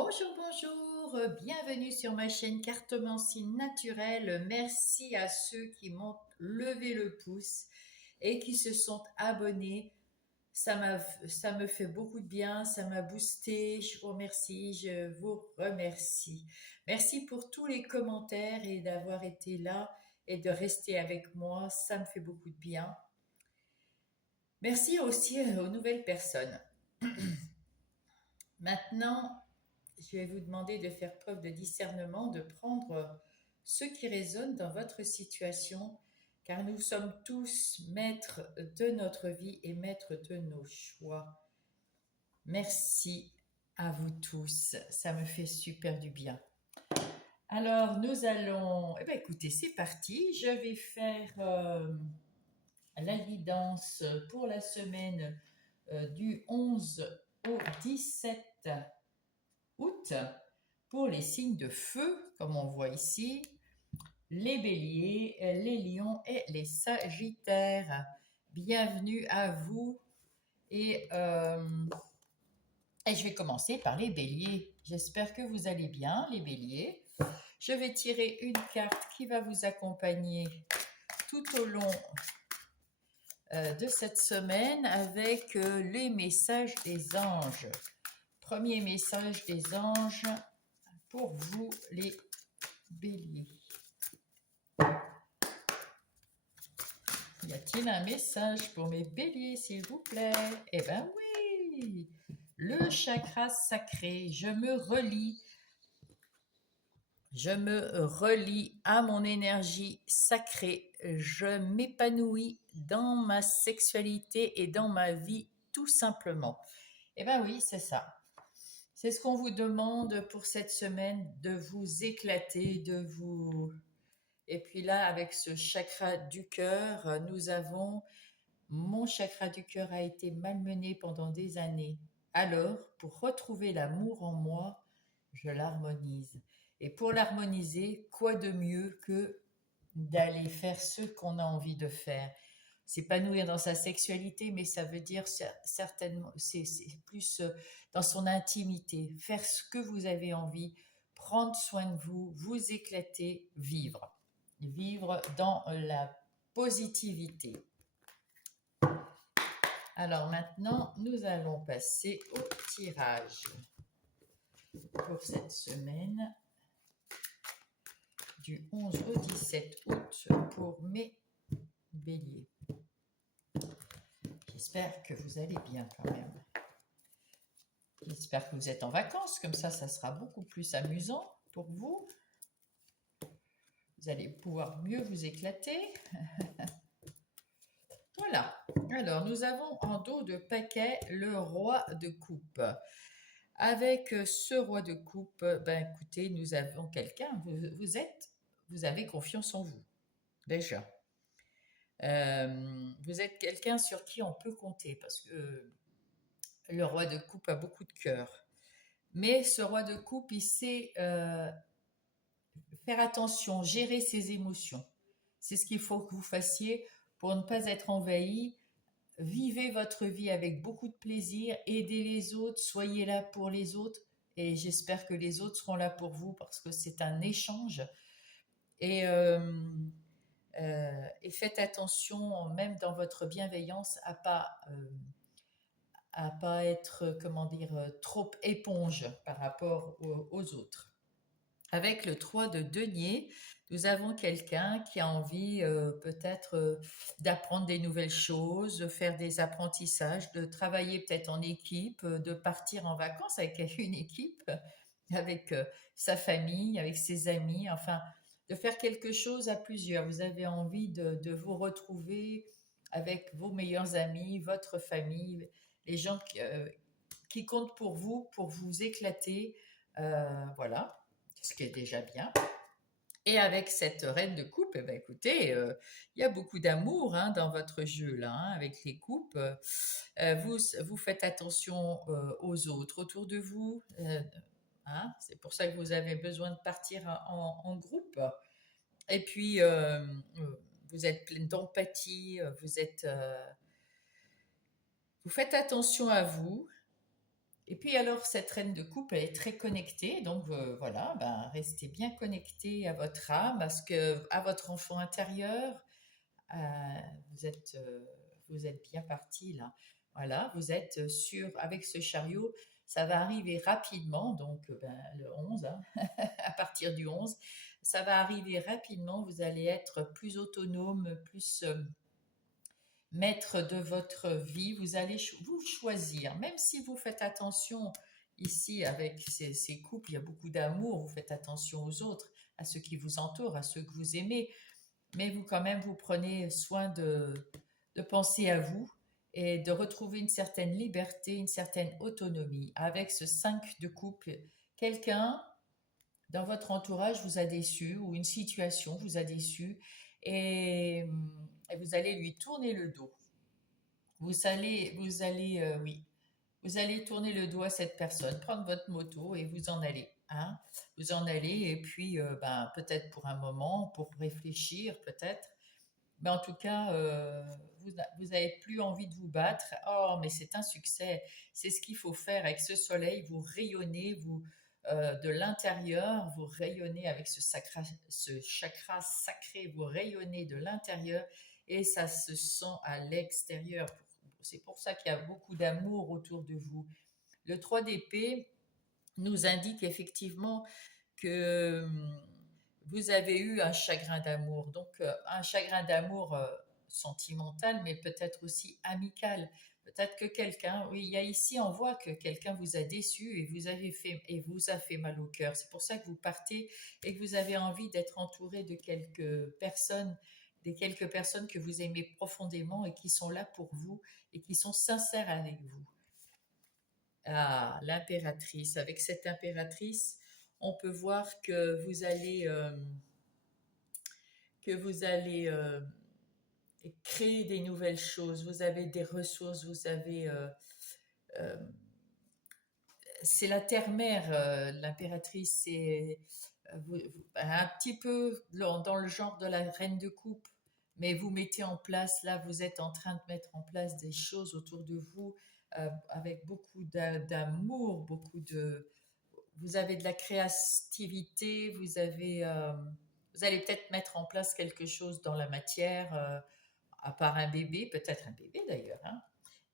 Bonjour, bonjour, bienvenue sur ma chaîne Cartomancie Naturelle. Merci à ceux qui m'ont levé le pouce et qui se sont abonnés. Ça me fait beaucoup de bien, ça m'a boosté. Je vous remercie, je vous remercie. Merci pour tous les commentaires et d'avoir été là et de rester avec moi. Ça me fait beaucoup de bien. Merci aussi aux nouvelles personnes. Maintenant, je vais vous demander de faire preuve de discernement, de prendre ce qui résonne dans votre situation, car nous sommes tous maîtres de notre vie et maîtres de nos choix. Merci à vous tous, ça me fait super du bien. Alors, nous allons... Eh bien, écoutez, c'est parti. Je vais faire la guidance pour la semaine du 11 au 17 août pour les signes de feu, comme on voit ici, les béliers, les lions et les sagittaires. Bienvenue à vous. Et je vais commencer par les béliers. J'espère que vous allez bien, les béliers. Je vais tirer une carte qui va vous accompagner tout au long de cette semaine avec les messages des anges. Premier message des anges pour vous, les béliers. Y a-t-il un message pour mes béliers, s'il vous plaît? Eh ben oui! Le chakra sacré, je me relie à mon énergie sacrée. Je m'épanouis dans ma sexualité et dans ma vie, tout simplement. Eh ben oui, c'est ça. C'est ce qu'on vous demande pour cette semaine, de vous éclater, de vous... Et puis là, avec ce chakra du cœur, nous avons... Mon chakra du cœur a été malmené pendant des années. Alors, pour retrouver l'amour en moi, je l'harmonise. Et pour l'harmoniser, quoi de mieux que d'aller faire ce qu'on a envie de faire? S'épanouir dans sa sexualité, mais ça veut dire certainement, c'est plus dans son intimité, faire ce que vous avez envie, prendre soin de vous, vous éclater, vivre. Vivre dans la positivité. Alors maintenant, nous allons passer au tirage pour cette semaine du 11 au 17 août pour mes béliers. J'espère que vous allez bien quand même. J'espère que vous êtes en vacances, comme ça sera beaucoup plus amusant pour vous. Vous allez pouvoir mieux vous éclater. Voilà. Alors, nous avons en dos de paquet le roi de coupe. Avec ce roi de coupe, ben écoutez, nous avons quelqu'un, vous avez confiance en vous, déjà. Vous êtes quelqu'un sur qui on peut compter, parce que le roi de coupe a beaucoup de cœur. Mais ce roi de coupe, il sait faire attention, gérer ses émotions. C'est ce qu'il faut que vous fassiez pour ne pas être envahi. Vivez votre vie avec beaucoup de plaisir, aidez les autres, soyez là pour les autres et j'espère que les autres seront là pour vous parce que c'est un échange. Et, et faites attention, même dans votre bienveillance, à pas être, comment dire, trop éponge par rapport aux autres. Avec le 3 de denier, nous avons quelqu'un qui a envie peut-être d'apprendre des nouvelles choses, de faire des apprentissages, de travailler peut-être en équipe, de partir en vacances avec une équipe, avec sa famille, avec ses amis, enfin, de faire quelque chose à plusieurs. Vous avez envie de vous retrouver avec vos meilleurs amis, votre famille, les gens qui comptent pour vous éclater. Voilà, ce qui est déjà bien. Et avec cette reine de coupe, eh ben, écoutez, il y a beaucoup d'amour dans votre jeu là, avec les coupes. Vous faites attention aux autres autour de vous. C'est pour ça que vous avez besoin de partir en groupe. Et puis, vous êtes pleine d'empathie, vous faites attention à vous. Et puis alors, cette reine de coupe, elle est très connectée, donc voilà, ben, restez bien connecté à votre âme, à votre enfant intérieur. Euh, vous êtes, euh, vous êtes bien parti là. Voilà, vous êtes sûr, avec ce chariot, ça va arriver rapidement, donc ben, le 11, hein, à partir du 11, ça va arriver rapidement, vous allez être plus autonome, plus maître de votre vie, vous allez vous choisir, même si vous faites attention ici avec ces couples, il y a beaucoup d'amour, vous faites attention aux autres, à ceux qui vous entourent, à ceux que vous aimez, mais vous quand même, vous prenez soin de penser à vous et de retrouver une certaine liberté, une certaine autonomie. Avec ce 5 de couple, quelqu'un dans votre entourage vous a déçu ou une situation vous a déçu et, et vous allez lui tourner le dos. Oui, vous allez tourner le dos à cette personne, prendre votre moto et vous en allez. Hein. Vous en allez et puis ben, peut-être pour un moment, pour réfléchir peut-être. Mais en tout cas, vous n'avez plus envie de vous battre. Oh, mais c'est un succès. C'est ce qu'il faut faire avec ce soleil. Vous rayonnez, de l'intérieur, vous rayonnez avec ce chakra sacré, vous rayonnez de l'intérieur et ça se sent à l'extérieur. C'est pour ça qu'il y a beaucoup d'amour autour de vous. Le 3 d'épée nous indique effectivement que vous avez eu un chagrin d'amour, donc un chagrin d'amour sentimental, mais peut-être aussi amical. Peut-être que quelqu'un, oui, il y a ici, on voit que quelqu'un vous a déçu et vous a fait mal au cœur. C'est pour ça que vous partez et que vous avez envie d'être entouré de quelques personnes, des quelques personnes que vous aimez profondément et qui sont là pour vous et qui sont sincères avec vous. Ah, l'impératrice. Avec cette impératrice, on peut voir que vous allez créer des nouvelles choses. Vous avez des ressources. Euh, c'est la terre-mère, l'impératrice. C'est un petit peu dans le genre de la reine de coupe. Mais vous mettez en place, là, vous êtes en train de mettre en place des choses autour de vous avec beaucoup d'amour, vous avez de la créativité, vous allez peut-être mettre en place quelque chose dans la matière, à part un bébé, peut-être un bébé d'ailleurs. Hein.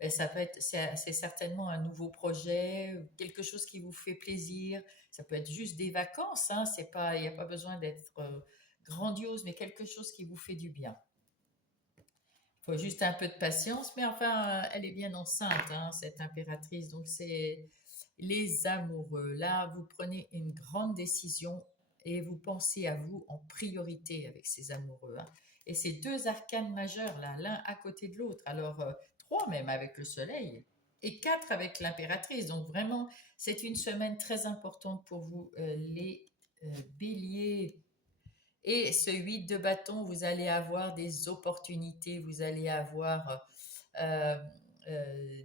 Mais c'est certainement un nouveau projet, quelque chose qui vous fait plaisir. Ça peut être juste des vacances, hein, c'est pas, il n'y a pas besoin d'être grandiose, mais quelque chose qui vous fait du bien. Il faut juste un peu de patience, mais enfin, elle est bien enceinte, hein, cette impératrice. Donc, c'est les amoureux. Là, vous prenez une grande décision et vous pensez à vous en priorité avec ces amoureux. Hein. Et ces deux arcanes majeurs, là, l'un à côté de l'autre. Alors, trois même avec le soleil et quatre avec l'impératrice. Donc, vraiment, c'est une semaine très importante pour vous, les béliers. Et ce 8 de bâton, vous allez avoir des opportunités, vous allez avoir euh,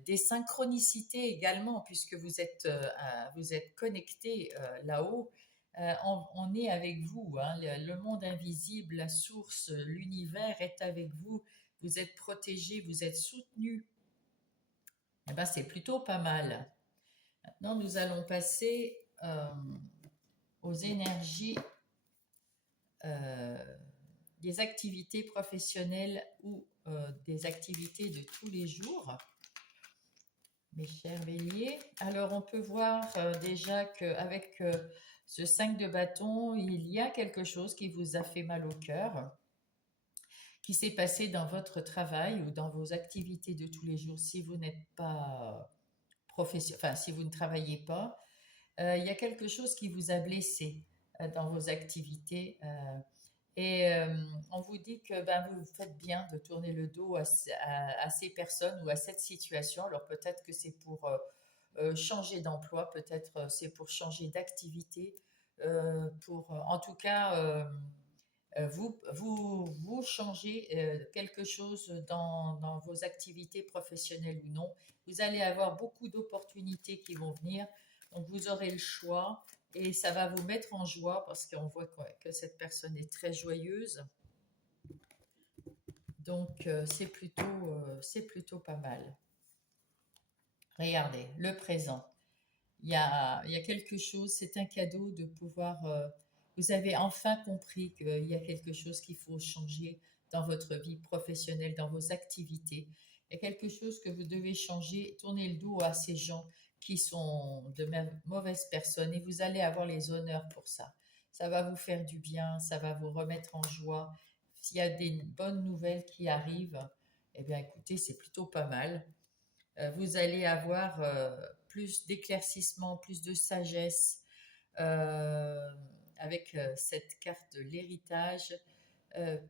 des synchronicités également, puisque vous êtes connecté là-haut. On est avec vous, hein, le monde invisible, la source, l'univers est avec vous. Vous êtes protégé, vous êtes soutenu. Eh ben, c'est plutôt pas mal. Maintenant, nous allons passer aux énergies euh, des activités professionnelles ou des activités de tous les jours, mes chers béliers. Alors, on peut voir déjà qu'avec ce 5 de bâton, il y a quelque chose qui vous a fait mal au cœur, qui s'est passé dans votre travail ou dans vos activités de tous les jours. Si vous n'êtes pas enfin, si vous ne travaillez pas, il y a quelque chose qui vous a blessé dans vos activités. Et on vous dit que ben, vous faites bien de tourner le dos à ces personnes ou à cette situation. Alors peut-être que c'est pour changer d'emploi, peut-être c'est pour changer d'activité, en tout cas, vous changez quelque chose dans vos activités professionnelles ou non. Vous allez avoir beaucoup d'opportunités qui vont venir, donc vous aurez le choix et ça va vous mettre en joie parce qu'on voit que cette personne est très joyeuse. Donc c'est plutôt pas mal. Regardez, le présent. il y a quelque chose, c'est un cadeau de pouvoir... vous avez enfin compris qu'il y a quelque chose qu'il faut changer dans votre vie professionnelle, dans vos activités. Il y a quelque chose que vous devez changer. Tournez le dos à ces gens qui sont de mauvaises personnes et vous allez avoir les honneurs pour ça. Ça va vous faire du bien, ça va vous remettre en joie. S'il y a des bonnes nouvelles qui arrivent, eh bien écoutez, c'est plutôt pas mal. Vous allez avoir plus d'éclaircissement, plus de sagesse euh, avec cette carte de l'héritage,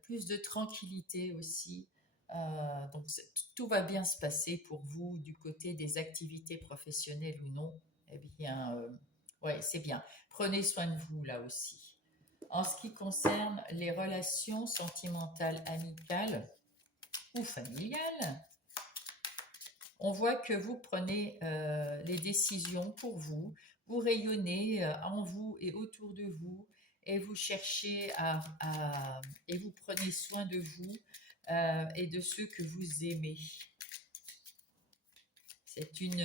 plus de tranquillité aussi. Donc tout va bien se passer pour vous du côté des activités professionnelles ou non. Eh bien, ouais, c'est bien. Prenez soin de vous là aussi. En ce qui concerne les relations sentimentales, amicales ou familiales, on voit que vous prenez les décisions pour vous, vous rayonnez en vous et autour de vous, et vous cherchez et vous prenez soin de vous et de ceux que vous aimez. C'est une,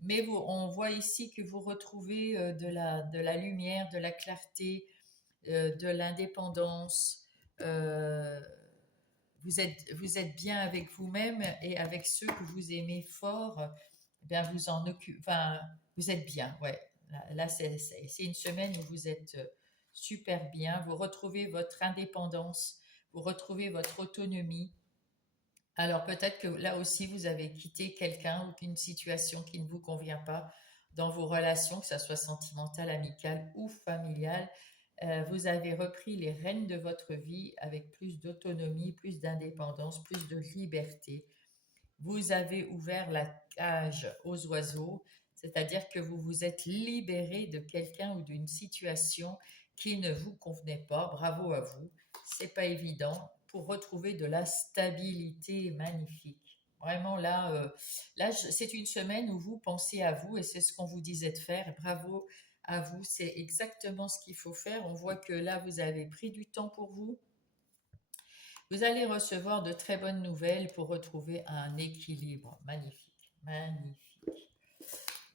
mais on voit ici que vous retrouvez de la lumière, de la clarté, de l'indépendance. euh, vous êtes bien avec vous-même et avec ceux que vous aimez fort, eh bien vous en occupez, enfin, vous êtes bien, ouais. Là, c'est une semaine où vous êtes super bien, vous retrouvez votre indépendance, vous retrouvez votre autonomie. Alors peut-être que là aussi, vous avez quitté quelqu'un ou une situation qui ne vous convient pas dans vos relations, que ce soit sentimentale, amicale ou familiale. Vous avez repris les rênes de votre vie avec plus d'autonomie, plus d'indépendance, plus de liberté. Vous avez ouvert la cage aux oiseaux, c'est-à-dire que vous vous êtes libéré de quelqu'un ou d'une situation qui ne vous convenait pas. Bravo à vous. C'est pas évident pour retrouver de la stabilité magnifique. Vraiment là, c'est une semaine où vous pensez à vous et c'est ce qu'on vous disait de faire. Bravo à vous, c'est exactement ce qu'il faut faire. On voit que là, vous avez pris du temps pour vous. Vous allez recevoir de très bonnes nouvelles pour retrouver un équilibre. Magnifique, magnifique.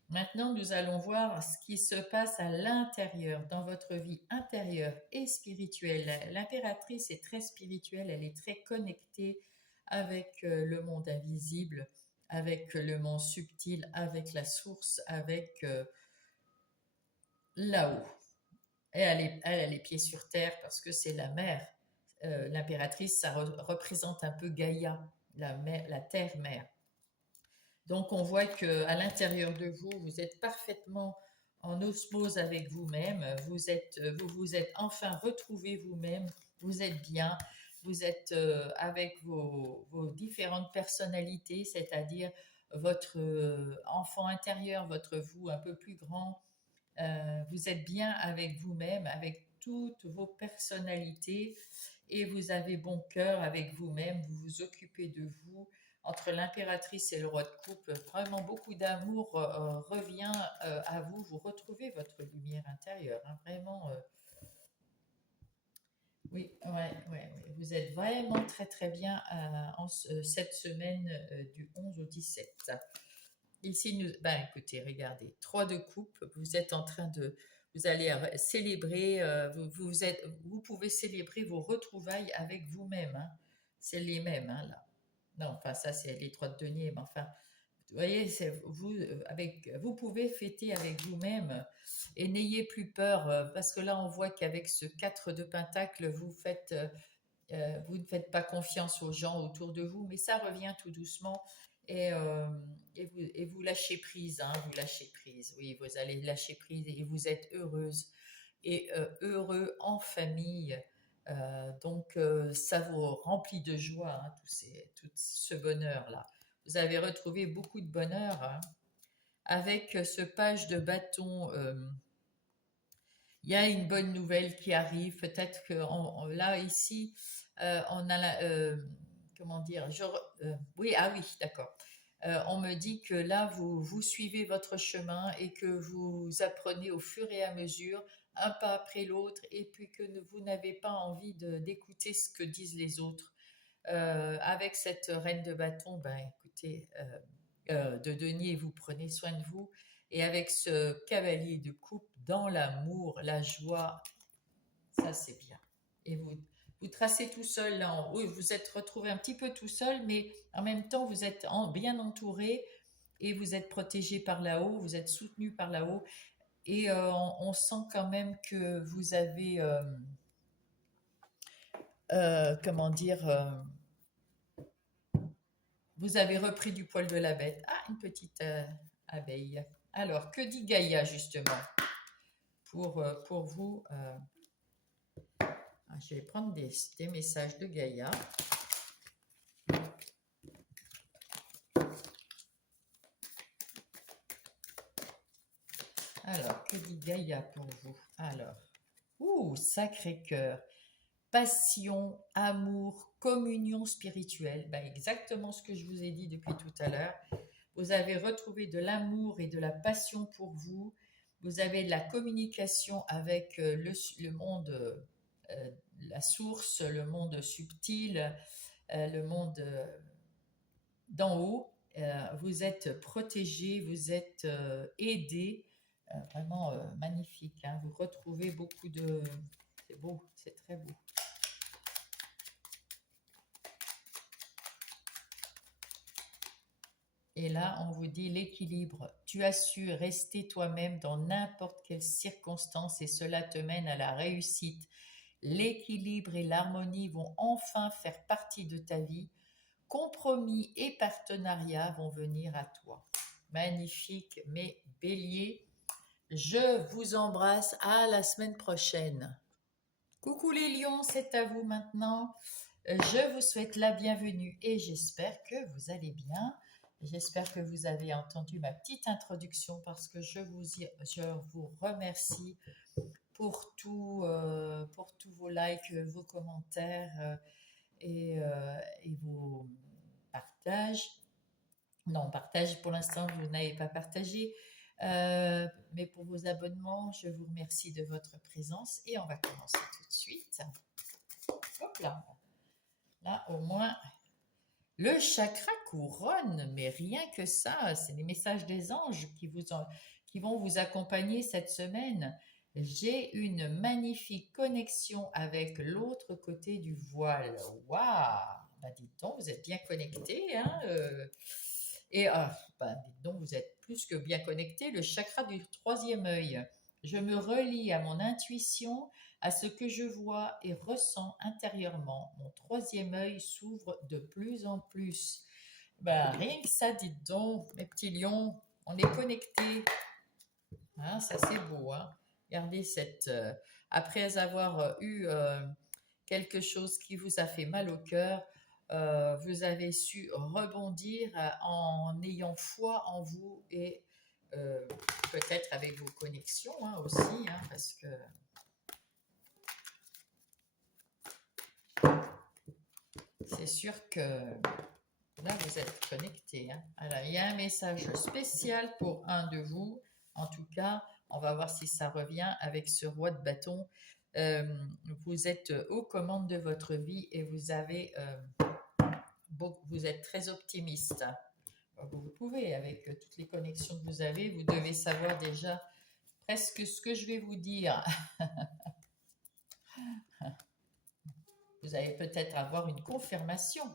Maintenant, nous allons voir ce qui se passe à l'intérieur, dans votre vie intérieure et spirituelle. L'impératrice est très spirituelle, elle est très connectée avec le monde invisible, avec le monde subtil, avec la source, avec là-haut. Et elle a les pieds sur terre parce que c'est la mère. L'impératrice, ça représente un peu Gaïa, la terre-mère. Donc on voit que à l'intérieur de vous, vous êtes parfaitement en osmose avec vous-même. Vous êtes enfin retrouvé vous-même. Vous êtes bien. Vous êtes avec vos différentes personnalités, c'est-à-dire votre enfant intérieur, votre vous un peu plus grand, vous êtes bien avec vous-même, avec toutes vos personnalités et vous avez bon cœur avec vous-même, vous vous occupez de vous. Entre l'impératrice et le roi de coupe, vraiment beaucoup d'amour revient à vous, vous retrouvez votre lumière intérieure, hein, vraiment. Oui, ouais, ouais, ouais, vous êtes vraiment très très bien cette semaine du 11 au 17. Ici, ben, écoutez, regardez, 3 de coupe, vous êtes en train de, vous allez célébrer, vous pouvez célébrer vos retrouvailles avec vous-même, hein. C'est les mêmes, hein, là. Non, enfin, ça, c'est les 3 de denier, mais enfin, vous voyez, vous pouvez fêter avec vous-même et n'ayez plus peur, parce que là, on voit qu'avec ce 4 de pentacle, vous ne faites pas confiance aux gens autour de vous, mais ça revient tout doucement et, euh, et vous lâchez prise, hein, vous lâchez prise. Oui, vous allez lâcher prise et vous êtes heureuse et heureux en famille. Donc ça vous remplit de joie, hein, tout ce bonheur-là. Vous avez retrouvé beaucoup de bonheur, hein. Avec ce page de bâton. Il y a une bonne nouvelle qui arrive. Peut-être que là, ici, on a comment dire, oui, ah oui, d'accord. On me dit que là, vous suivez votre chemin et que vous apprenez au fur et à mesure, un pas après l'autre, et puis que vous n'avez pas envie d'écouter ce que disent les autres. Avec cette reine de bâton, ben écoutez, de denier, vous prenez soin de vous Et avec ce cavalier de coupe dans l'amour, la joie, ça c'est bien. Et vous tracez tout seul là en haut, vous êtes retrouvé un petit peu tout seul, mais en même temps vous êtes bien entouré et vous êtes protégé par là-haut, vous êtes soutenu par là-haut. Et on sent quand même que vous avez, comment dire, vous avez repris du poil de la bête. Ah, une petite abeille. Alors, que dit Gaïa justement pour vous je vais prendre des messages de Gaïa. Alors, que dit Gaïa pour vous? Alors, Sacré-Cœur. Passion, amour, communion spirituelle. Ben, exactement ce que je vous ai dit depuis tout à l'heure. Vous avez retrouvé de l'amour et de la passion pour vous. Vous avez de la communication avec le monde, la source, le monde subtil, le monde d'en haut. Vous êtes protégé, vous êtes aidé. Vraiment magnifique. Hein. Vous retrouvez beaucoup de... C'est beau, c'est très beau. Et là, on vous dit l'équilibre. Tu as su rester toi-même dans n'importe quelle circonstance et cela te mène à la réussite. L'équilibre et l'harmonie vont enfin faire partie de ta vie. Compromis et partenariat vont venir à toi. Magnifique, mes béliers. Je vous embrasse. À la semaine prochaine. Coucou les lions, c'est à vous maintenant. Je vous souhaite la bienvenue et j'espère que vous allez bien. J'espère que vous avez entendu ma petite introduction parce que je vous remercie pour tous vos likes, vos commentaires et vos partages. Non, partage pour l'instant, vous n'avez pas partagé. Mais pour vos abonnements, je vous remercie de votre présence et on va commencer tout de suite. Hop là. Là, au moins, le chakra couronne, mais rien que ça, c'est les messages des anges qui vont vous accompagner cette semaine. J'ai une magnifique connexion avec l'autre côté du voile. Waouh! Bah dites donc, vous êtes bien connecté, hein dites donc, vous êtes plus que bien connecté. Le chakra du troisième œil. Je me relie à mon intuition, à ce que je vois et ressens intérieurement. Mon troisième œil s'ouvre de plus en plus. Ben, rien que ça, dites donc, mes petits lions, on est connectés. Hein, ça, c'est beau. Hein. Regardez cette... après avoir eu quelque chose qui vous a fait mal au cœur, vous avez su rebondir en ayant foi en vous et peut-être avec vos connexions hein, aussi, hein, parce que c'est sûr que là, vous êtes connectés. Hein. Alors, il y a un message spécial pour un de vous. En tout cas, on va voir si ça revient avec ce roi de bâton. Vous êtes aux commandes de votre vie et vous êtes très optimiste. Vous pouvez, avec toutes les connexions que vous avez, vous devez savoir déjà presque ce que je vais vous dire. Vous allez peut-être avoir une confirmation.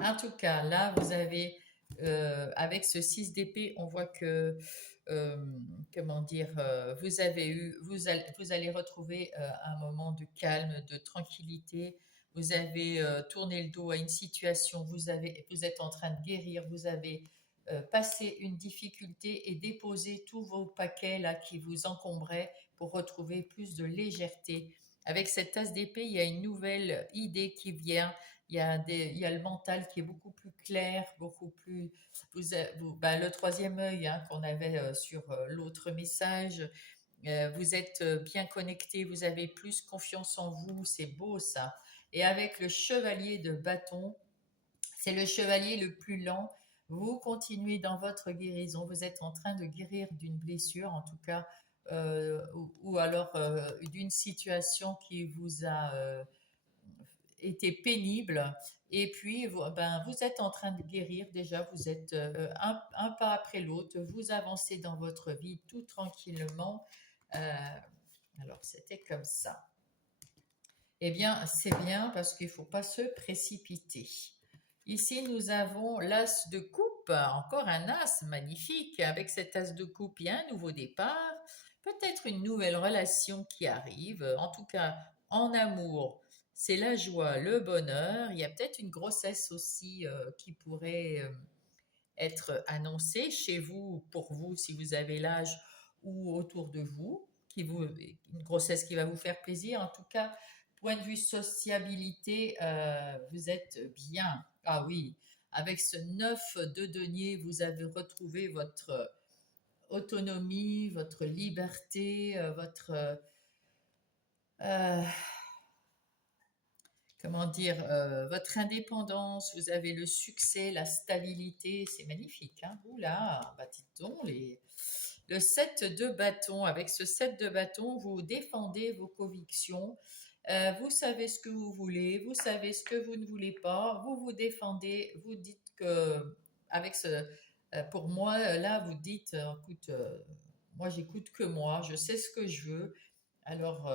En tout cas, là, vous avez, avec ce 6 d'épée, on voit que, comment dire, vous allez retrouver un moment de calme, de tranquillité. Vous avez tourné le dos à une situation, vous êtes en train de guérir, vous avez passé une difficulté et déposé tous vos paquets là qui vous encombraient pour retrouver plus de légèreté. Avec cette tasse d'épée, il y a une nouvelle idée qui vient. Il y a le mental qui est beaucoup plus clair, beaucoup plus... le troisième œil hein, qu'on avait sur l'autre message, vous êtes bien connecté, vous avez plus confiance en vous, c'est beau ça. Et avec le chevalier de bâton, c'est le chevalier le plus lent. Vous continuez dans votre guérison, vous êtes en train de guérir d'une blessure, en tout cas, ou alors d'une situation qui vous a été pénible. Et puis, vous êtes en train de guérir déjà, vous êtes un pas après l'autre, vous avancez dans votre vie tout tranquillement. Euh, alors, c'était comme ça. Eh bien, c'est bien parce qu'il ne faut pas se précipiter. Ici, nous avons l'as de coupe, encore un as magnifique. Avec cet as de coupe, il y a un nouveau départ, peut-être une nouvelle relation qui arrive. En tout cas, en amour, c'est la joie, le bonheur. Il y a peut-être une grossesse aussi qui pourrait être annoncée chez vous, pour vous, si vous avez l'âge ou autour de vous, une grossesse qui va vous faire plaisir. En tout cas, point de vue sociabilité, vous êtes bien. Ah oui, avec ce 9 de denier, vous avez retrouvé votre autonomie, votre liberté, euh, comment dire, votre indépendance, vous avez le succès, la stabilité, c'est magnifique. Hein. Oula, bah dites donc, le 7 de bâton, avec ce 7 de bâton, vous défendez vos convictions, vous savez ce que vous voulez, vous savez ce que vous ne voulez pas, vous vous défendez, vous dites que, avec ce, pour moi, là, vous dites, écoute, moi, j'écoute que moi, je sais ce que je veux, alors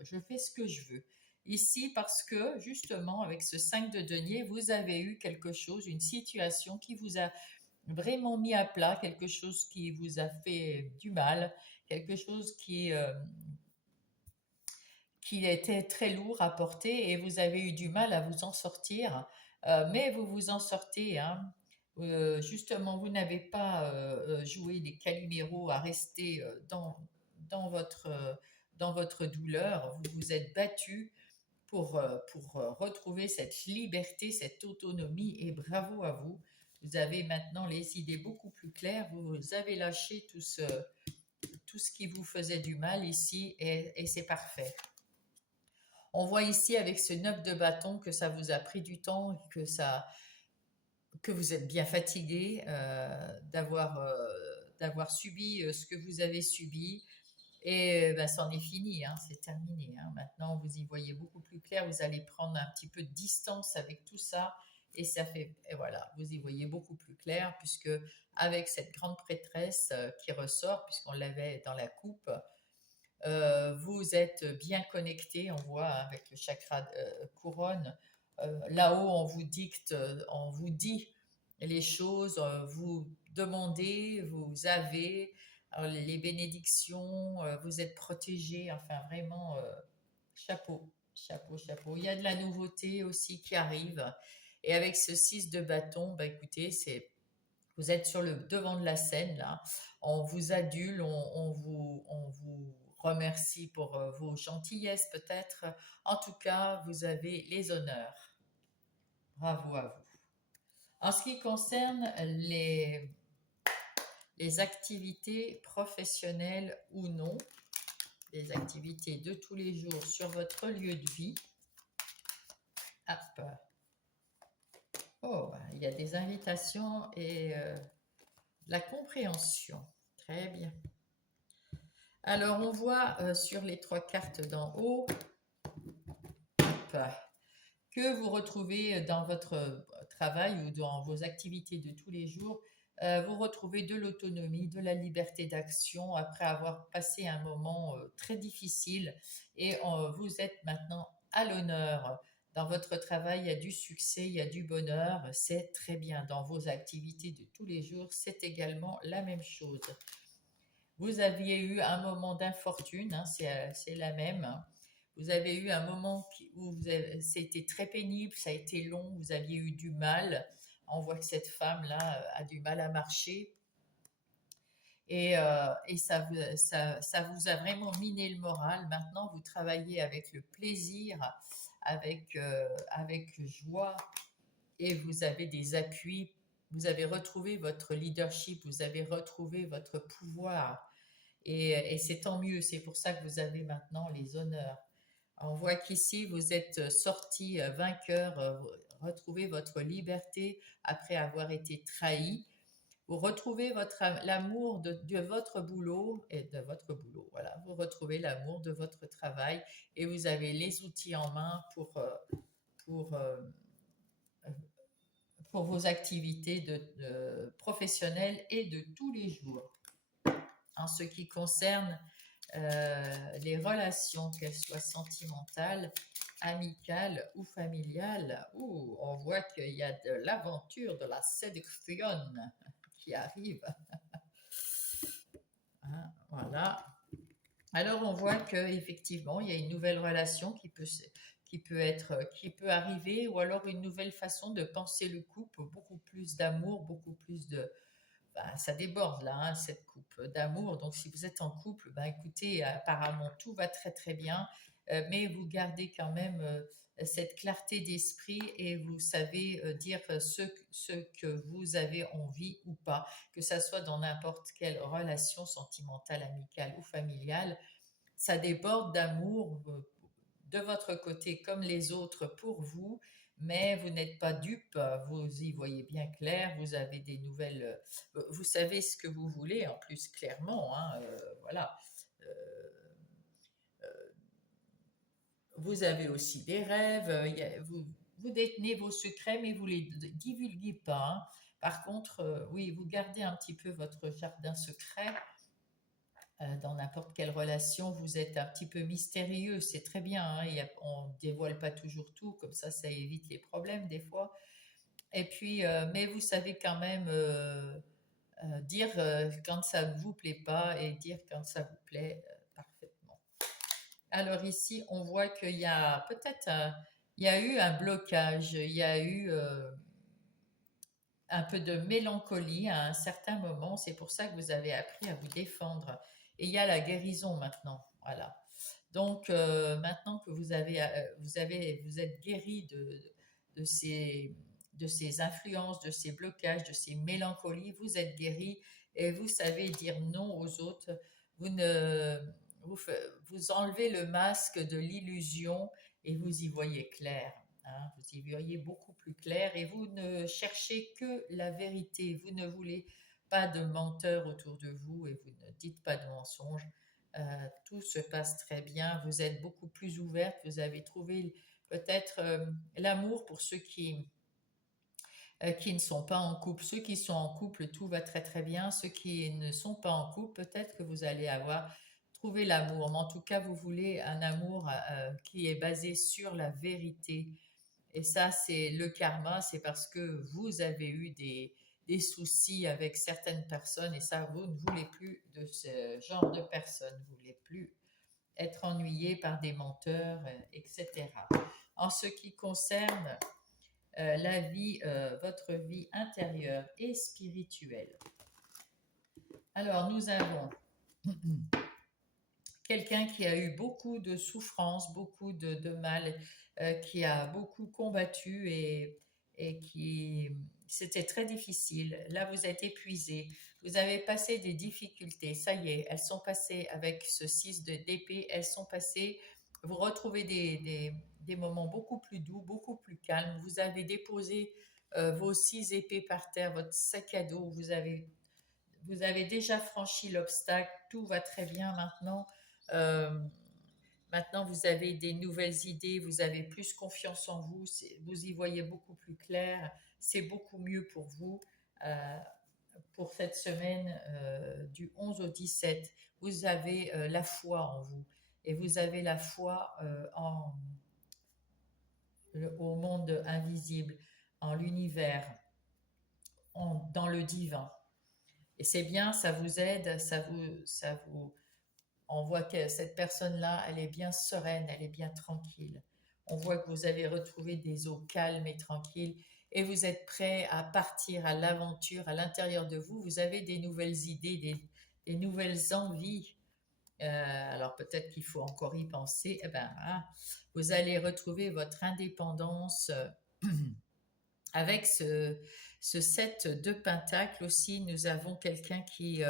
je fais ce que je veux. Ici, parce que justement, avec ce 5 de denier, vous avez eu quelque chose, une situation qui vous a vraiment mis à plat, quelque chose qui vous a fait du mal, quelque chose qui était très lourd à porter et vous avez eu du mal à vous en sortir. Mais vous vous en sortez, hein. Justement, vous n'avez pas joué des caliméros à rester dans votre douleur. Vous vous êtes battu pour retrouver cette liberté, cette autonomie et bravo à vous. Vous avez maintenant les idées beaucoup plus claires, vous avez lâché tout ce qui vous faisait du mal ici et c'est parfait. On voit ici avec ce 9 de bâton que ça vous a pris du temps, que vous êtes bien fatigué d'avoir subi ce que vous avez subi. Et ben, c'en est fini, hein, c'est terminé. Hein. Maintenant, vous y voyez beaucoup plus clair. Vous allez prendre un petit peu de distance avec tout ça. Et voilà, vous y voyez beaucoup plus clair, puisque avec cette grande prêtresse qui ressort, puisqu'on l'avait dans la coupe, vous êtes bien connecté, on voit avec le chakra couronne. Là-haut, on vous dicte, on vous dit les choses, vous demandez, vous avez les bénédictions, vous êtes protégé, enfin vraiment, chapeau, chapeau, chapeau. Il y a de la nouveauté aussi qui arrive. Et avec ce 6 de bâton, bah écoutez, vous êtes sur le devant de la scène là. On vous adule, on vous remercie pour vos gentillesses peut-être. En tout cas, vous avez les honneurs. Bravo à vous. En ce qui concerne les activités professionnelles ou non, les activités de tous les jours sur votre lieu de vie. Hop. Oh, il y a des invitations et de la compréhension. Très bien. Alors, on voit sur les 3 cartes d'en haut hop, que vous retrouvez dans votre travail ou dans vos activités de tous les jours, vous retrouvez de l'autonomie, de la liberté d'action après avoir passé un moment très difficile et vous êtes maintenant à l'honneur. Dans votre travail, il y a du succès, il y a du bonheur, c'est très bien. Dans vos activités de tous les jours, c'est également la même chose. Vous aviez eu un moment d'infortune, hein, c'est la même. Hein. Vous avez eu un moment où c'était très pénible, ça a été long, vous aviez eu du mal. On voit que cette femme-là a du mal à marcher. Et ça vous a vraiment miné le moral. Maintenant, vous travaillez avec le plaisir, avec joie, et vous avez des appuis. Vous avez retrouvé votre leadership, vous avez retrouvé votre pouvoir. Et c'est tant mieux, c'est pour ça que vous avez maintenant les honneurs. On voit qu'ici, vous êtes sorti vainqueur, retrouvez votre liberté après avoir été trahi. Vous retrouvez l'amour de votre boulot et de votre boulot. Voilà, vous retrouvez l'amour de votre travail et vous avez les outils en main pour vos activités professionnelles et de tous les jours. En ce qui concerne les relations, qu'elles soient sentimentales, amicales ou familiales, on voit qu'il y a de l'aventure, de la séduction qui arrive. Hein, voilà. Alors on voit qu'effectivement, il y a une nouvelle relation qui peut arriver, ou alors une nouvelle façon de penser le couple, beaucoup plus d'amour, beaucoup plus de... Ben, ça déborde là, hein, cette coupe d'amour. Donc si vous êtes en couple, ben, écoutez, apparemment tout va très très bien, mais vous gardez quand même cette clarté d'esprit et vous savez dire ce que vous avez envie ou pas, que ça soit dans n'importe quelle relation sentimentale, amicale ou familiale. Ça déborde d'amour de votre côté comme les autres pour vous, mais vous n'êtes pas dupe, vous y voyez bien clair, vous avez des nouvelles, vous savez ce que vous voulez en plus clairement, hein, voilà. Euh, vous avez aussi des rêves, vous détenez vos secrets, mais vous ne les divulguez pas, hein. Par contre, oui, vous gardez un petit peu votre jardin secret. Dans n'importe quelle relation, vous êtes un petit peu mystérieux, c'est très bien, hein, on ne dévoile pas toujours tout, comme ça évite les problèmes des fois. Et puis, mais vous savez quand même dire quand ça ne vous plaît pas et dire quand ça vous plaît parfaitement. Alors ici, on voit qu'il y a peut-être il y a eu un blocage, il y a eu un peu de mélancolie à un certain moment. C'est pour ça que vous avez appris à vous défendre. Et il y a la guérison maintenant. Voilà. Donc maintenant que vous êtes guéri de ces influences, de ces blocages, de ces mélancolies, vous êtes guéri et vous savez dire non aux autres. Vous ne vous, vous enlevez le masque de l'illusion et vous y voyez clair. Hein, vous y voyez beaucoup plus clair et vous ne cherchez que la vérité. Vous ne voulez pas de menteurs autour de vous et vous ne dites pas de mensonges. Tout se passe très bien. Vous êtes beaucoup plus ouverte. Vous avez trouvé peut-être l'amour pour ceux qui ne sont pas en couple. Ceux qui sont en couple, tout va très très bien. Ceux qui ne sont pas en couple, peut-être que vous allez avoir trouvé l'amour. Mais en tout cas, vous voulez un amour qui est basé sur la vérité. Et ça, c'est le karma, c'est parce que vous avez eu des soucis avec certaines personnes et ça, vous ne voulez plus de ce genre de personnes. Vous ne voulez plus être ennuyé par des menteurs, etc. En ce qui concerne votre vie intérieure et spirituelle. Alors, nous avons quelqu'un qui a eu beaucoup de souffrances, beaucoup de mal, qui a beaucoup combattu et qui c'était très difficile. Là, vous êtes épuisé, vous avez passé des difficultés, ça y est, elles sont passées avec ce 6 d'épée, elles sont passées, vous retrouvez des moments beaucoup plus doux, beaucoup plus calmes, vous avez déposé vos 6 épées par terre, votre sac à dos, vous avez déjà franchi l'obstacle, tout va très bien maintenant. Euh, Maintenant, vous avez des nouvelles idées, vous avez plus confiance en vous, vous y voyez beaucoup plus clair, c'est beaucoup mieux pour vous. Euh, pour cette semaine du 11 au 17, vous avez la foi en vous et vous avez la foi au monde invisible, en l'univers, dans le divin. Et c'est bien, ça vous aide, on voit que cette personne-là, elle est bien sereine, elle est bien tranquille. On voit que vous avez retrouvé des eaux calmes et tranquilles et vous êtes prêt à partir à l'aventure à l'intérieur de vous. Vous avez des nouvelles idées, des nouvelles envies. Alors peut-être qu'il faut encore y penser. Eh ben, hein, vous allez retrouver votre indépendance avec ce 7 de Pentacle aussi. Nous avons quelqu'un qui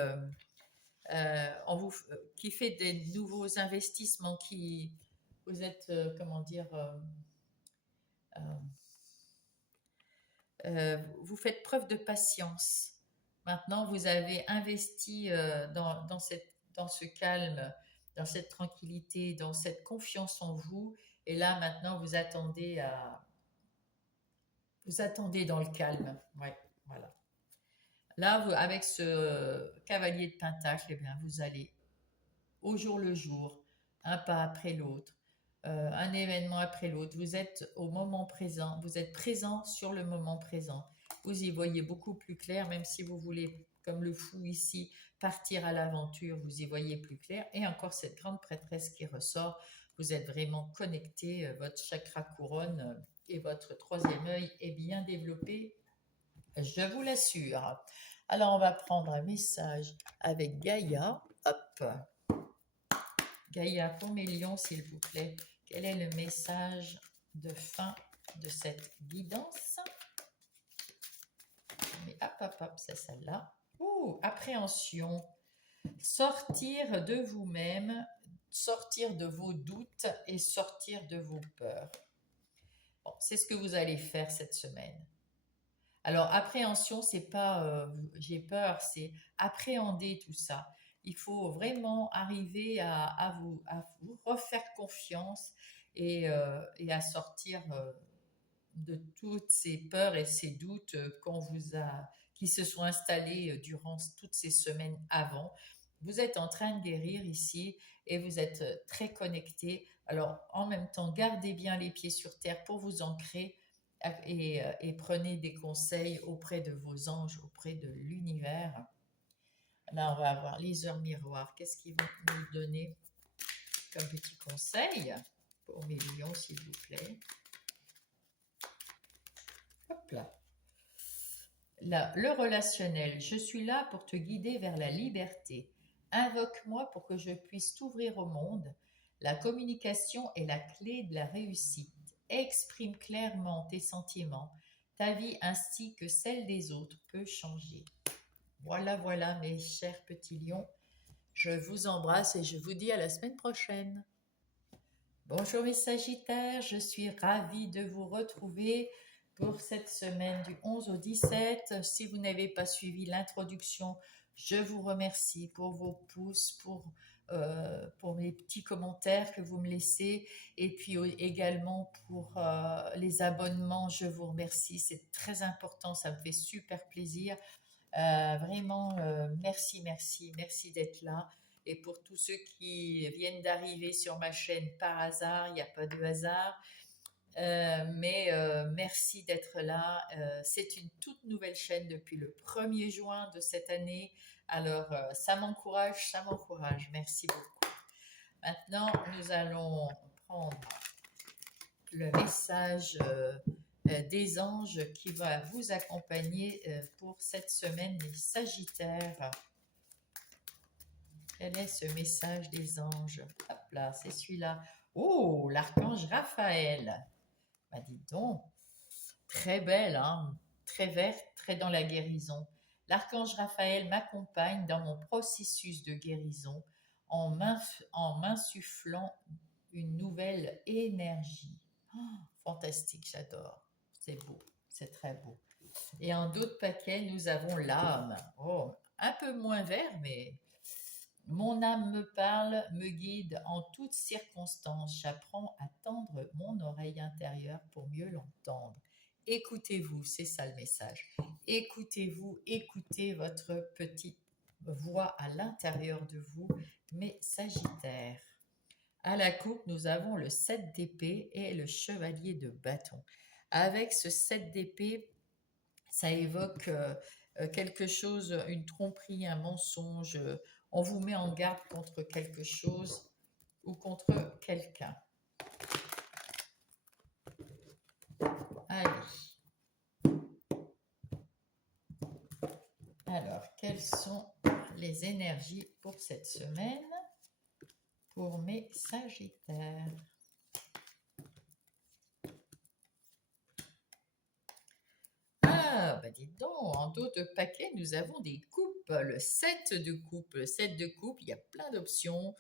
fait des nouveaux investissements, vous êtes, comment dire, vous faites preuve de patience. Maintenant, vous avez investi dans ce calme, dans cette tranquillité, dans cette confiance en vous. Et là, maintenant, vous attendez Vous attendez dans le calme. Ouais, voilà. Là, avec ce cavalier de pentacle, eh bien, vous allez au jour le jour, un pas après l'autre, un événement après l'autre. Vous êtes au moment présent, vous êtes présent sur le moment présent. Vous y voyez beaucoup plus clair, même si vous voulez, comme le fou ici, partir à l'aventure, vous y voyez plus clair. Et encore cette grande prêtresse qui ressort, vous êtes vraiment connecté, votre chakra couronne et votre troisième œil est bien développé, je vous l'assure. Alors on va prendre un message avec Gaïa. Hop, Gaïa pour mes lions, s'il vous plaît. Quel est le message de fin de cette guidance? Mais hop, c'est celle-là. Ouh, appréhension. Sortir de vous-même, sortir de vos doutes et sortir de vos peurs. Bon, c'est ce que vous allez faire cette semaine. Alors, appréhension, c'est pas j'ai peur, c'est appréhender tout ça. Il faut vraiment arriver à vous refaire confiance et à sortir de toutes ces peurs et ces doutes qui se sont installés durant toutes ces semaines avant. Vous êtes en train de guérir ici et vous êtes très connecté. Alors, en même temps, gardez bien les pieds sur terre pour vous ancrer et prenez des conseils auprès de vos anges, auprès de l'univers. Là, on va avoir les heures miroirs. Qu'est-ce qu'ils vont nous donner comme petit conseil pour mes lions, s'il vous plaît? Hop là. Là, le relationnel. Je suis là pour te guider vers la liberté. Invoque-moi pour que je puisse t'ouvrir au monde. La communication est la clé de la réussite. Exprime clairement tes sentiments. Ta vie ainsi que celle des autres peut changer. Voilà, voilà, mes chers petits lions. Je vous embrasse et je vous dis à la semaine prochaine. Bonjour mes Sagittaires, je suis ravie de vous retrouver pour cette semaine du 11 au 17. Si vous n'avez pas suivi l'introduction, je vous remercie pour vos pouces, pour les petits commentaires que vous me laissez et puis également pour les abonnements. Je vous remercie, c'est très important, ça me fait super plaisir. Vraiment, merci, merci, merci d'être là. Et pour tous ceux qui viennent d'arriver sur ma chaîne par hasard, il n'y a pas de hasard. Mais merci d'être là. C'est une toute nouvelle chaîne depuis le 1er juin de cette année. Alors, ça m'encourage, ça m'encourage. Merci beaucoup. Maintenant, nous allons prendre le message des anges qui va vous accompagner pour cette semaine, les Sagittaires. Quel est ce message des anges? Hop là, c'est celui-là. Oh, l'archange Raphaël. Bah dis donc, très belle, hein? Très verte, très dans la guérison. L'archange Raphaël m'accompagne dans mon processus de guérison en m'insufflant une nouvelle énergie. Oh, fantastique, j'adore. C'est beau, c'est très beau. Et en d'autres paquets, nous avons l'âme. Oh, un peu moins vert, mais mon âme me parle, me guide en toutes circonstances. J'apprends à tendre mon oreille intérieure pour mieux l'entendre. Écoutez-vous, c'est ça le message. Écoutez-vous, écoutez votre petite voix à l'intérieur de vous, mes Sagittaires. À la coupe, nous avons le 7 d'épée et le chevalier de bâton. Avec ce 7 d'épée, ça évoque quelque chose, une tromperie, un mensonge. On vous met en garde contre quelque chose ou contre quelqu'un. Allez. Alors, quelles sont les énergies pour cette semaine pour mes Sagittaires? Ah, bah dites donc, en dos de paquet, nous avons des coupes. Le 7 de coupe. Le 7 de coupe, il y a plein d'options.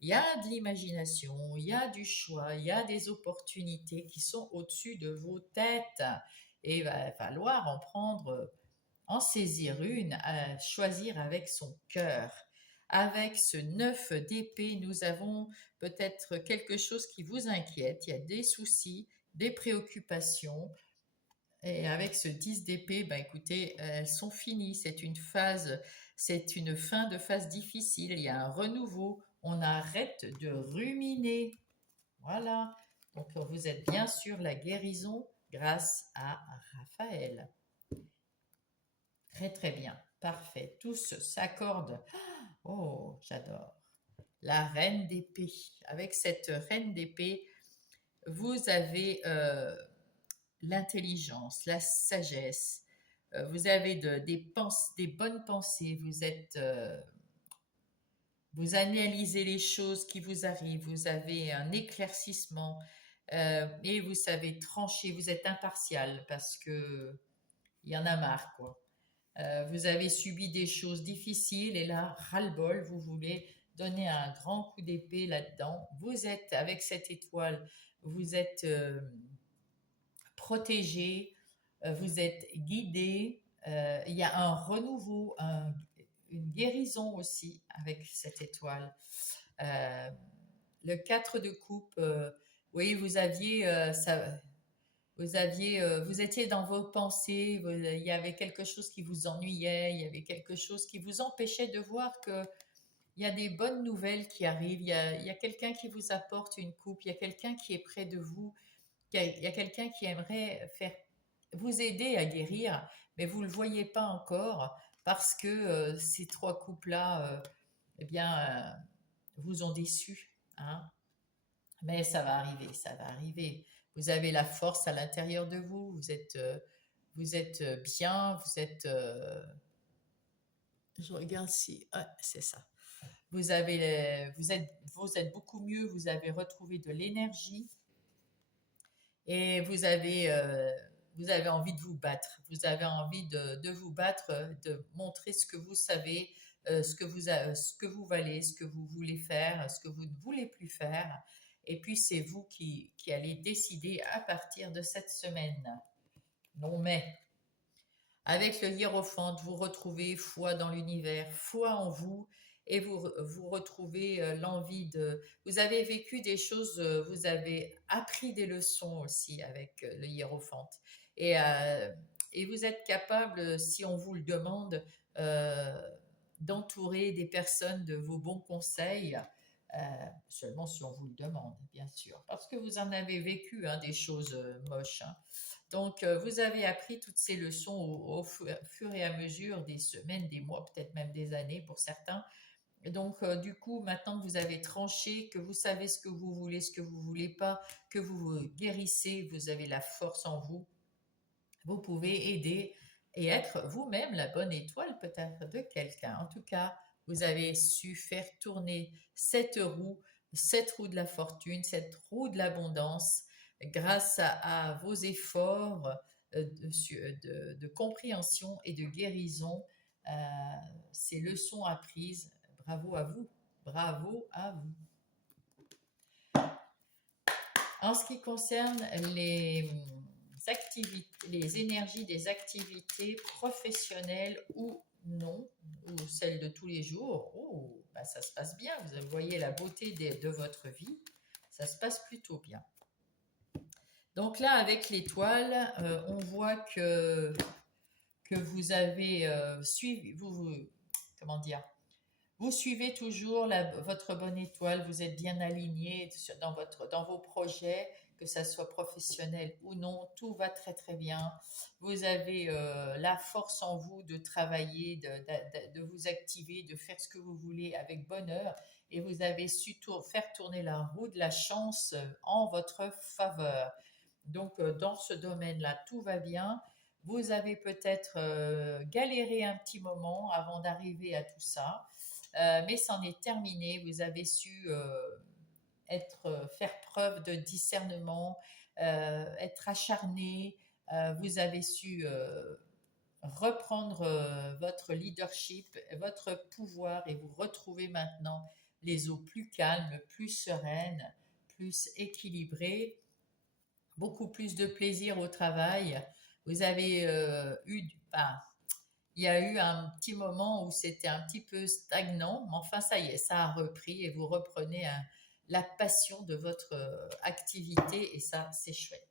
Il y a de l'imagination, il y a du choix, il y a des opportunités qui sont au-dessus de vos têtes. Et il va falloir en prendre, en saisir une, à choisir avec son cœur. Avec ce 9 d'épée, nous avons peut-être quelque chose qui vous inquiète. Il y a des soucis, des préoccupations. Et avec ce 10 d'épée, bah écoutez, elles sont finies. C'est une fin de phase difficile. Il y a un renouveau. On arrête de ruminer. Voilà. Donc vous êtes bien sur la guérison grâce à Raphaël. Très très bien. Parfait. Tous s'accordent. Oh, j'adore. La reine d'épée. Avec cette reine d'épée, vous avez l'intelligence, la sagesse, vous avez des bonnes pensées, vous analysez les choses qui vous arrivent, vous avez un éclaircissement et vous savez trancher, vous êtes impartial parce que il y en a marre, quoi. Vous avez subi des choses difficiles et là, ras-le-bol, vous voulez donner un grand coup d'épée là-dedans. Vous êtes, avec cette étoile, vous êtes protégé, vous êtes guidé. Il y a un renouveau, une guérison aussi avec cette étoile. Euh, le 4 de coupe, oui, vous étiez dans vos pensées, il y avait quelque chose qui vous ennuyait, il y avait quelque chose qui vous empêchait de voir que il y a des bonnes nouvelles qui arrivent, il y a quelqu'un qui vous apporte une coupe, il y a quelqu'un qui est près de vous, il y a quelqu'un qui aimerait vous aider à guérir, mais vous ne le voyez pas encore parce que ces trois couples-là, eh bien, vous ont déçu. Hein. Mais ça va arriver, ça va arriver. Vous avez la force à l'intérieur de vous, vous êtes bien, je regarde si, ah, c'est ça. Vous êtes beaucoup mieux, vous avez retrouvé de l'énergie et vous avez envie de vous battre. Vous avez envie de vous battre, de montrer ce que vous savez, ce que vous valez, ce que vous voulez faire, ce que vous ne voulez plus faire. Et puis c'est vous qui allez décider à partir de cette semaine. Non mais, avec le hiérophante, vous retrouvez foi dans l'univers, foi en vous, et vous retrouvez l'envie de... Vous avez vécu des choses, vous avez appris des leçons aussi avec le hiérophante. Et, euh, et vous êtes capable, si on vous le demande, euh, d'entourer des personnes de vos bons conseils, euh, seulement si on vous le demande, bien sûr, parce que vous en avez vécu hein, des choses moches. Hein. Donc, vous avez appris toutes ces leçons au fur et à mesure des semaines, des mois, peut-être même des années pour certains. Et donc, du coup, maintenant que vous avez tranché, que vous savez ce que vous voulez, ce que vous voulez pas, que vous vous guérissez, vous avez la force en vous, vous pouvez aider et être vous-même la bonne étoile peut-être de quelqu'un. En tout cas, vous avez su faire tourner cette roue de la fortune, cette roue de l'abondance, grâce à vos efforts de compréhension et de guérison, euh, ces leçons apprises. Bravo à vous. Bravo à vous. En ce qui concerne les énergies des activités professionnelles ou non, ou celles de tous les jours, oh, bah ça se passe bien. Vous voyez la beauté de votre vie, ça se passe plutôt bien. Donc là, avec l'étoile, on voit que vous avez suivi, comment dire, vous suivez toujours votre bonne étoile, vous êtes bien aligné dans vos projets, que ça soit professionnel ou non, tout va très très bien. Vous avez la force en vous de travailler, de vous activer, de faire ce que vous voulez avec bonheur et vous avez su faire tourner la roue de la chance en votre faveur. Donc dans ce domaine-là, tout va bien. Vous avez peut-être galéré un petit moment avant d'arriver à tout ça. Mais c'en est terminé. Vous avez su faire preuve de discernement, être acharné. Vous avez su reprendre votre leadership, votre pouvoir et vous retrouver maintenant les eaux plus calmes, plus sereines, plus équilibrées, beaucoup plus de plaisir au travail. Vous avez enfin, il y a eu un petit moment où c'était un petit peu stagnant, mais enfin ça y est, ça a repris et vous reprenez la passion de votre activité et ça, c'est chouette.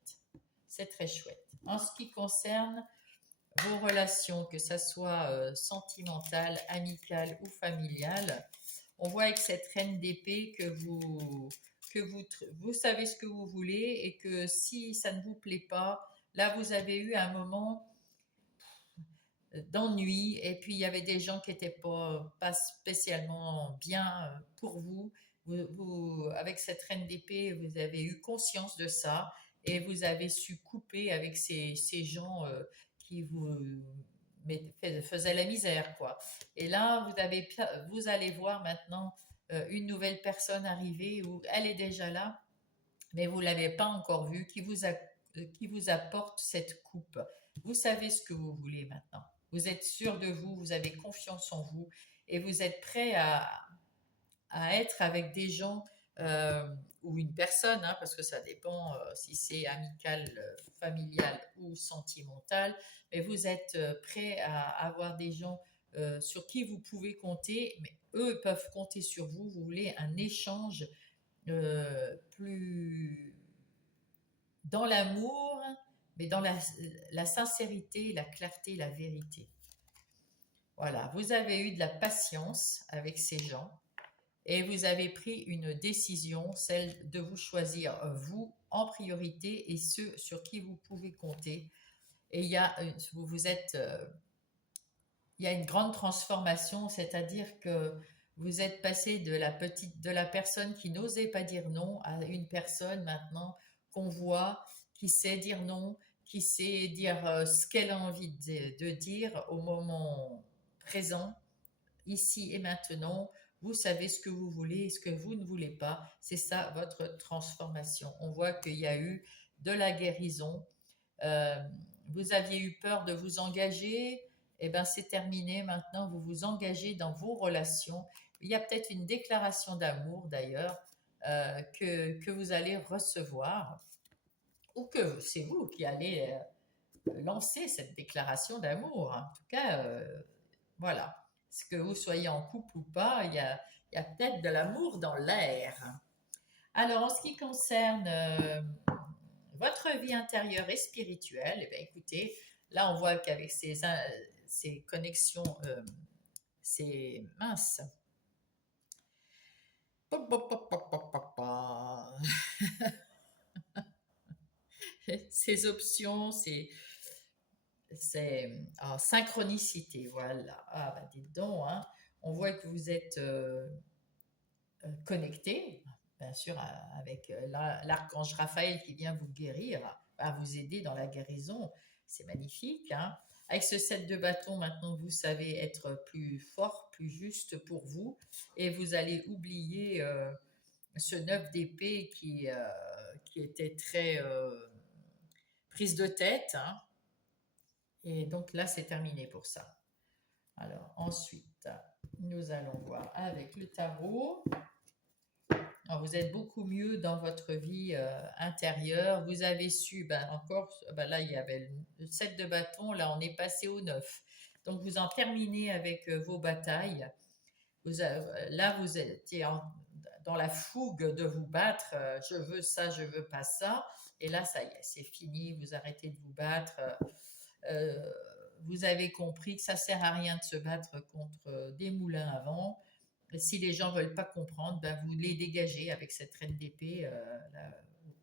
c'est très chouette. En ce qui concerne vos relations, que ce soit sentimentales, amicales ou familiales, on voit avec cette reine d'épée que vous savez ce que vous voulez et que si ça ne vous plaît pas, là vous avez eu un moment d'ennui et puis il y avait des gens qui n'étaient pas spécialement bien pour vous. Avec cette reine d'épée, vous avez eu conscience de ça et vous avez su couper avec ces gens qui faisaient la misère, quoi. Et là, vous allez voir maintenant une nouvelle personne arriver où elle est déjà là, mais vous ne l'avez pas encore vue, qui vous apporte cette coupe. Vous savez ce que vous voulez maintenant. Vous êtes sûr de vous, vous avez confiance en vous et vous êtes prêt à être avec des gens ou une personne, hein, parce que ça dépend si c'est amical, familial ou sentimental, mais vous êtes prêt à avoir des gens sur qui vous pouvez compter, mais eux peuvent compter sur vous. Vous voulez un échange plus dans l'amour, mais dans la sincérité, la clarté, la vérité. Voilà, vous avez eu de la patience avec ces gens et vous avez pris une décision, celle de vous choisir vous en priorité et ceux sur qui vous pouvez compter. Et il y a une grande transformation, c'est-à-dire que vous êtes passé de la personne qui n'osait pas dire non à une personne maintenant qu'on voit, qui sait dire non, qui sait dire ce qu'elle a envie de dire au moment présent, ici et maintenant. Vous savez ce que vous voulez et ce que vous ne voulez pas. C'est ça votre transformation. On voit qu'il y a eu de la guérison. Euh, vous aviez eu peur de vous engager, eh bien c'est terminé. Maintenant, vous vous engagez dans vos relations. Il y a peut-être une déclaration d'amour d'ailleurs que vous allez recevoir ou que c'est vous qui allez lancer cette déclaration d'amour. En tout cas, voilà. Que vous soyez en couple ou pas, il y a peut-être de l'amour dans l'air. Alors, en ce qui concerne votre vie intérieure et spirituelle, eh bien, écoutez, là, on voit qu'avec ces connexions, ces minces, ces options, c'est synchronicité, voilà. Ah, bah, dites donc, hein, on voit que vous êtes connecté, bien sûr, avec l'archange Raphaël qui vient vous guérir, à vous aider dans la guérison. C'est magnifique, hein. Avec ce 7 de bâton, maintenant, vous savez être plus fort, plus juste pour vous, et vous allez oublier ce 9 d'épée qui était très prise de tête, hein. Et donc là, c'est terminé pour ça. Alors, ensuite, nous allons voir avec le tarot. Alors, vous êtes beaucoup mieux dans votre vie intérieure. Vous avez su, là, il y avait le 7 de bâton, là, on est passé au 9. Donc, vous en terminez avec vos batailles. Là, vous étiez dans la fougue de vous battre. Je veux ça, je veux pas ça. Et là, ça y est, c'est fini. Vous arrêtez de vous battre. Vous avez compris que ça sert à rien de se battre contre des moulins à vent. Si les gens ne veulent pas comprendre, ben vous les dégagez avec cette reine d'épée.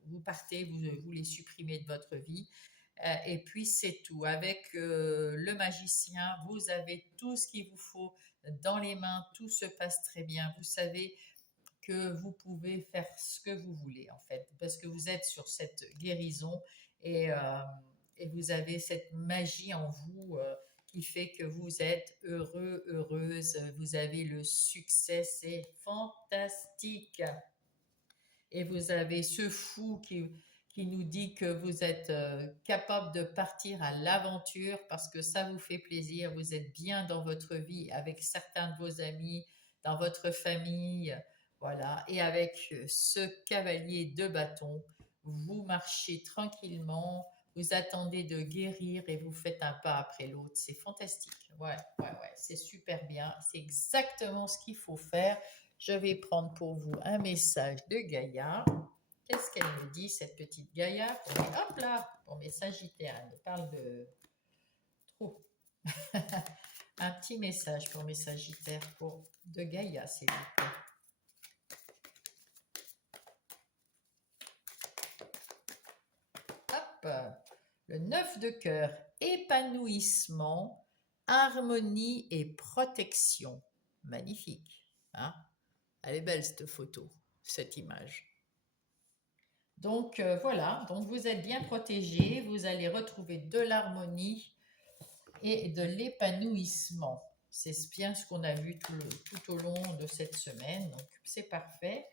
Vous partez, vous les supprimez de votre vie. Et puis c'est tout. Avec le magicien, vous avez tout ce qu'il vous faut dans les mains. Tout se passe très bien. Vous savez que vous pouvez faire ce que vous voulez en fait, parce que vous êtes sur cette guérison et vous avez cette magie en vous qui fait que vous êtes heureux, heureuse, vous avez le succès, c'est fantastique. Et vous avez ce fou qui nous dit que vous êtes capable de partir à l'aventure parce que ça vous fait plaisir, vous êtes bien dans votre vie avec certains de vos amis, dans votre famille, voilà. Et avec ce cavalier de bâton, vous marchez tranquillement, vous attendez de guérir et vous faites un pas après l'autre. C'est fantastique. Ouais, ouais, ouais, c'est super bien. C'est exactement ce qu'il faut faire. Je vais prendre pour vous un message de Gaïa. Qu'est-ce qu'elle me dit, cette petite Gaïa hop là, pour mes Sagittaires, elle me parle de trop. Un petit message pour mes Sagittaires, de Gaïa, s'il vous plaît. Hop, le 9 de cœur, épanouissement, harmonie et protection. Magnifique, hein? Elle est belle cette photo, cette image. Donc voilà, donc vous êtes bien protégés, vous allez retrouver de l'harmonie et de l'épanouissement. C'est bien ce qu'on a vu tout au long de cette semaine, donc c'est parfait.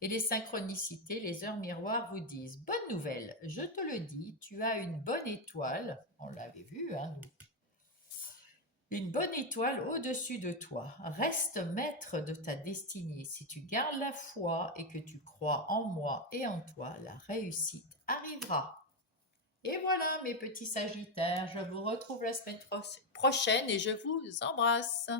Et les synchronicités, les heures miroirs vous disent, bonne nouvelle, je te le dis, tu as une bonne étoile, on l'avait vu, hein, une bonne étoile au-dessus de toi. Reste maître de ta destinée. Si tu gardes la foi et que tu crois en moi et en toi, la réussite arrivera. Et voilà mes petits Sagittaires, je vous retrouve la semaine prochaine et je vous embrasse.